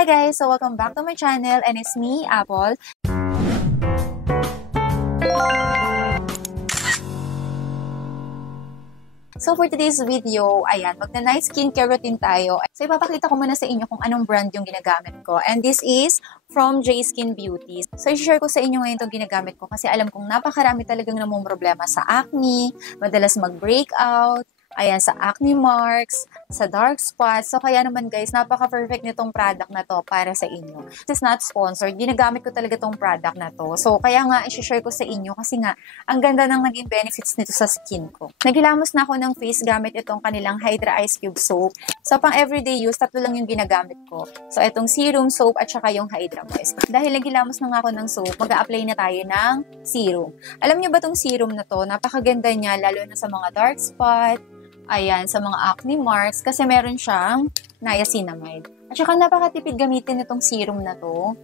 Hi guys! So welcome back to my channel and it's me, Apple. So for today's video, ayan, magna-night skincare routine tayo. So ipapakita ko muna sa inyo kung anong brand yung ginagamit ko. And this is from J-Skin Beauty. So i-share ko sa inyo ngayon itong ginagamit ko kasi alam kong napakarami talagang namong problema sa acne, madalas mag-breakout, ayan, sa acne marks, sa dark spots. So, kaya naman guys, napaka-perfect nitong product na to para sa inyo. This is not sponsored. Ginagamit ko talaga tong product na to. So, kaya nga, i-share ko sa inyo kasi nga, ang ganda ng naging benefits nito sa skin ko. Naghilamos na ako ng face gamit itong kanilang Hydra Ice Cube Soap. So, pang everyday use, 3 lang yung ginagamit ko. So, itong serum soap at saka yung Hydra Moist. Dahil naghilamos na nga ako ng soap, mag-a-apply na tayo ng serum. Alam niyo ba tong serum na to? Napakaganda niya, lalo na sa mga dark spot, ayan, sa mga acne marks, kasi meron siyang niacinamide. At saka napakatipid gamitin itong serum na to.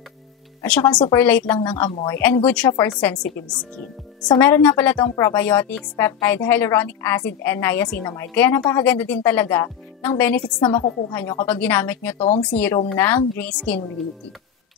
At saka super light lang ng amoy, and good siya for sensitive skin. So, meron nga pala itong probiotics, peptide, hyaluronic acid, and niacinamide. Kaya napakaganda din talaga ng benefits na makukuha nyo kapag ginamit nyo tong serum ng J-Skin Beauty.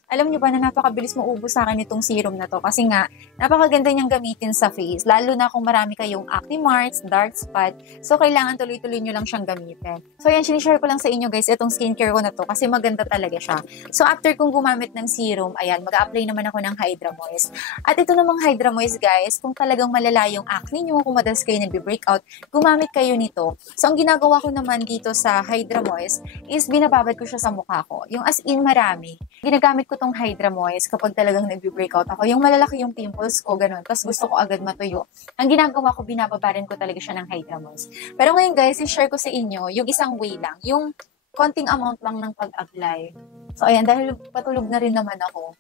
Alam nyo ba na napakabilis maubos sa akin itong serum na to kasi nga napakaganda niyang gamitin sa face, lalo na kung marami kayong acne marks, dark spot, so kailangan tuloy-tuloy nyo lang siyang gamitin. So yan, sinishare ko lang sa inyo guys itong skincare ko na to kasi maganda talaga siya. So after kong gumamit ng serum, ayan, mag-a-apply naman ako ng Hydra Moist. At ito namang Hydra Moist guys, kung talagang malala yung acne nyo, kung madalas kayo nagbe-breakout, gumamit kayo nito. So ang ginagawa ko naman dito sa Hydra Moist is binababad ko siya sa mukha ko. Yung as in marami. Ginagamit ko tong Hydra Moist kapag talagang nagbe-breakout ako. Yung malalaki yung pimples ko, ganun. Tapos gusto ko agad matuyo. Ang ginagawa ko, binababarin ko talaga siya ng Hydra Moist. Pero ngayon guys, i-share ko sa inyo yung isang way lang. Yung konting amount lang ng pag-apply. So ayan, dahil patulog na rin naman ako.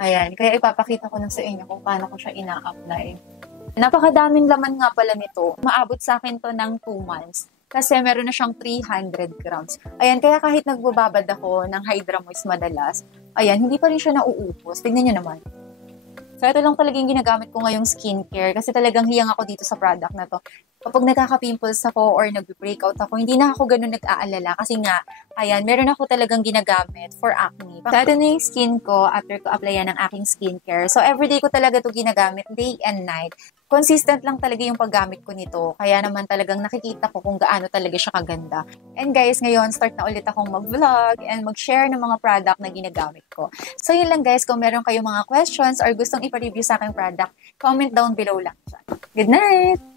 Ayan, kaya ipapakita ko na sa inyo kung paano ko siya ina-apply. Napakadaming laman nga pala nito. Maabot sa akin to ng 2 months. Kasi meron na siyang 300 grams. Ayan, kaya kahit nagbababad ako ng Hydra Moist madalas, ayan, hindi pa rin siya nauubos. Tignan nyo naman. So, ito lang talaga yung ginagamit ko ngayong skincare kasi talagang hiyang ako dito sa product na to. Kapag nagkaka-pimples ako or nag-breakout ako, hindi na ako ganun nag-aalala kasi nga, ayan, meron ako talagang ginagamit for acne. So, ito na yung skin ko after ko applyan ng aking skincare. So, everyday ko talaga ito ginagamit, day and night. Consistent lang talaga yung paggamit ko nito. Kaya naman talagang nakikita ko kung gaano talaga siya kaganda. And guys, ngayon, start na ulit akong mag-vlog and mag-share ng mga product na ginagamit ko. So, yun lang guys. Kung meron kayong mga questions or gustong ipa-review sa aking product, comment down below lang dyan. Good night!